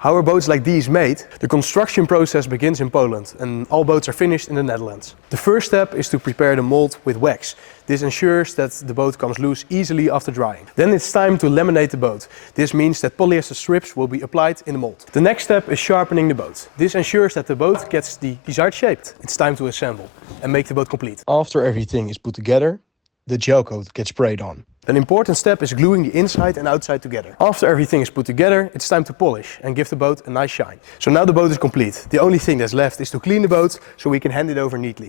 How are boats like these made? The construction process begins in Poland and all boats are finished in the Netherlands. The first step is to prepare the mold with wax. This ensures that the boat comes loose easily after drying. Then it's time to laminate the boat. This means that polyester strips will be applied in the mold. The next step is sharpening the boat. This ensures that the boat gets the desired shape. It's time to assemble and make the boat complete. After everything is put together, the gel coat gets sprayed on. An important step is gluing the inside and outside together. After everything is put together, it's time to polish and give the boat a nice shine. So now the boat is complete. The only thing that's left is to clean the boat so we can hand it over neatly.